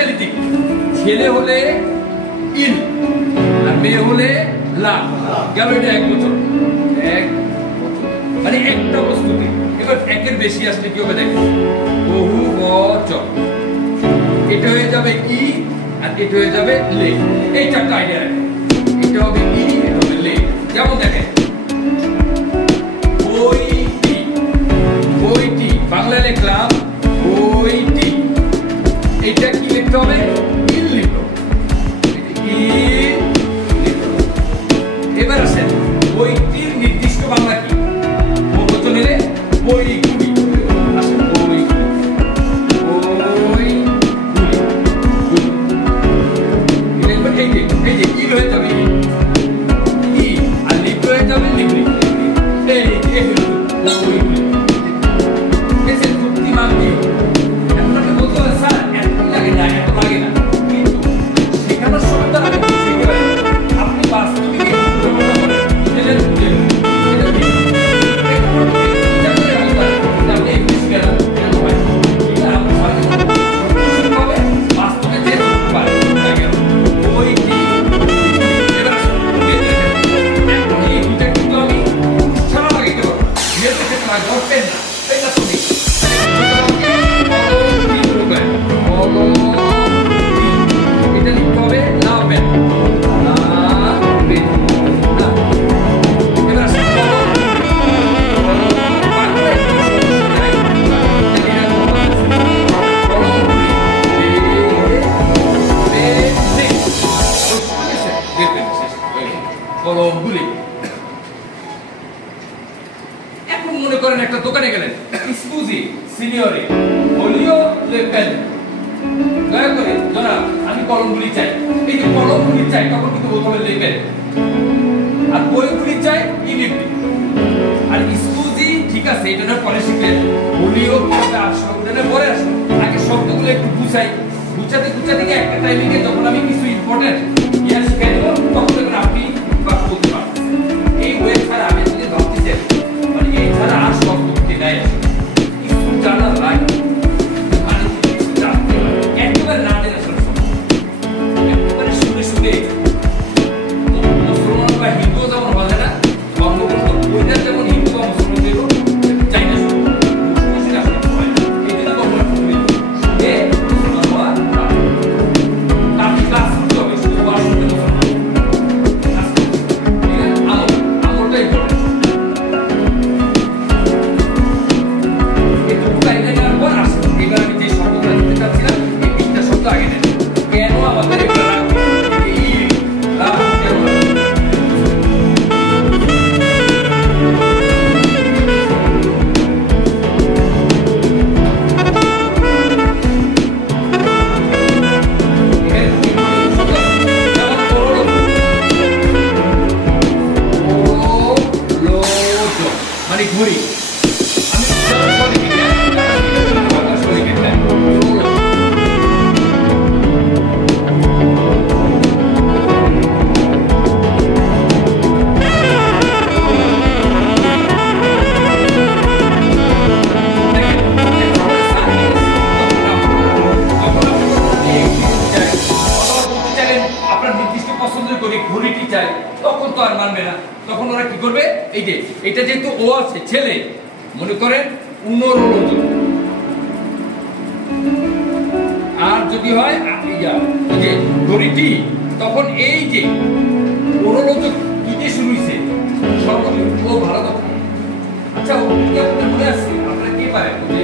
Hospitality ছেলে হলে ইল আর মেয়ে হলে লা গেল এটা এক বছর মানে একটা বস্তুতে এবার একের বেশি আসলে কি হবে দেখো বহু বচন এটা হয়ে যাবে ই আর এটা হয়ে যাবে লে এই চারটা আইডিয়া রাখো এটা হবে ই এটা হবে লে যেমন দেখেন বইটি বইটি বাংলায় লিখলাম বইটি এটা কি লিখতে হবে ইল লিখতে হবে এবার আসেন বইটির নির্দিষ্ট বাংলা কি বহুবচন এলে বইগুলি আসেন বইগুলি এই যে ইল হয়ে যাবে ই আর লিপ হয়ে যাবে লিপলি এই বইগুলি এসে যুক্তি মানবি এখন আপনি বলতে পারেন স্যার এত লাগে না এত লাগে না কিন্তু শেখানোর সময়টা আপনি বাস্তবিক কলমগুলি এখন মনে করেন একটা দোকানে গেলেন স্কুজি সিনিয়রে ফোলিও লেপেন দয়া করে জনাব আমি কলমগুলি চাই এই যে কলমগুলি চাই তখন কিন্তু বলতে হবে লেপেন আর বইগুলি চাই ইলিপি আর স্কুজি ঠিক আছে এটা পরে শিখলেন ফোলিও শব্দটা পরে আসলো আগে শব্দগুলো একটু বুঝাই বুঝাতে বুঝাতে গিয়ে একটা টাইমিংয়ে যখন আমি কিছু ইম্পর্টেন্ট ইয়া শিখাই দেবো তখন দেখুন আপনি বলতে পারছেন এই ওয়ে ছাড়া আমি যদি ভাবতে চাই মানে এই ছাড়া আর সব করতে নাই কিছু জানা লাগে মানে জানতে একেবারে না জেনে একেবারে শুনে শুনে মুসলমান বা হিন্দু যেমন বলে না বঙ্গবন্ধু ওইটা যেমন হিন্দু বা মুসলমানদেরও চাই না শুনে আসলে হয় এই জন্য বঙ্গবন্ধু শুনে মুসলমান হওয়া আপনি ক্লাস করতে হবে শুধু বাসতে ঘুরি ঘুরিটি চাই তখন তো আর মানবে না তখন ওরা কি করবে এই যে এটা যেহেতু ও আছে ছেলে মনে করেন উনরোলোজ আর যদি হয় ইয়া যে ঘুরিটি তখন এই যে ওরোলোজ কি দিয়ে শুরু হইছে সর্বনিম্ন ও ভালো কথা আচ্ছা ও কি আপনাদের মনে আছে আপনারা কি পারেন যে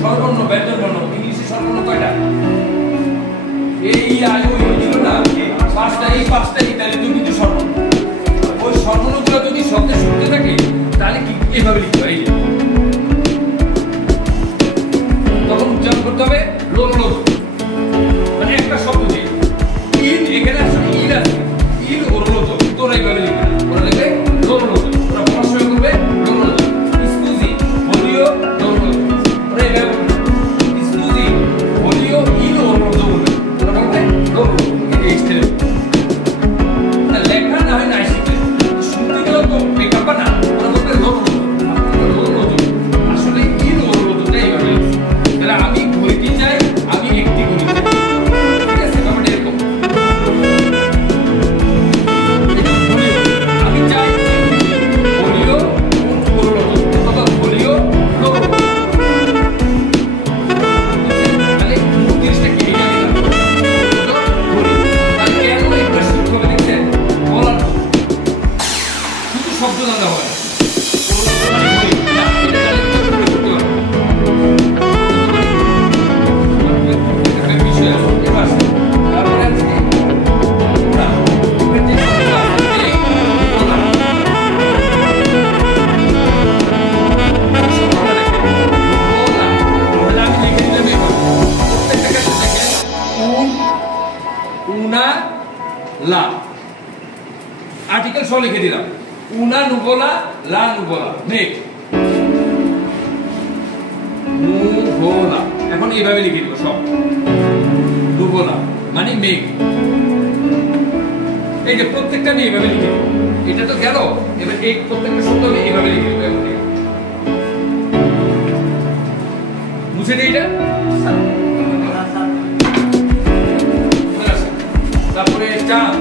সর্বর্ণ ব্যঞ্জন বর্ণ ইংলিশে সর্বর্ণ কয়টা এই আই ওই ছিল না পাঁচটা এই পাঁচটা ইতালিতে কিন্তু সর্বর্ণ ওই সর্বর্ণগুলো যদি শব্দে শুনতে থাকে তাহলে কি এইভাবে লিখতে হয় তখন উচ্চারণ করতে হবে লোল মানে একটা শব্দ যে ইন এখানে আসলে ইল আছে ইল ওরলোজ তোরা এইভাবে লিখবে ওরা লিখবে লোল ওরা পড়াশোনা করবে লোল স্কুজি বলিও লোল ওরা এইভাবে স্কুজি বলিও ইল ওরলোজ বলবে ওরা বলবে লোল এই স্টাইলে লেখা না হয় না শিখবে শুনতে গেলেও তো মেকআপ না ওরা বলবে লোল আসলে ইল ওরলোজটা এইভাবে লিখছে তাহলে আমি ঘড়িটি চাই আমি লা, আর্টিকেল সহ লিখে দিলাম, উনা নুভোলা লা নুভোলা, মেঘ নুভোলা। এখন এইভাবে লিখে দিব সব, নুভোলা মানে মেঘ। এই যে প্রত্যেকটা আমি এইভাবে লিখে দিব, এটা তো গেল। এবার এই প্রত্যেকটা শব্দ আমি এইভাবে লিখে দিব। মুছে দিই এটা। তারপরে চাঁদ,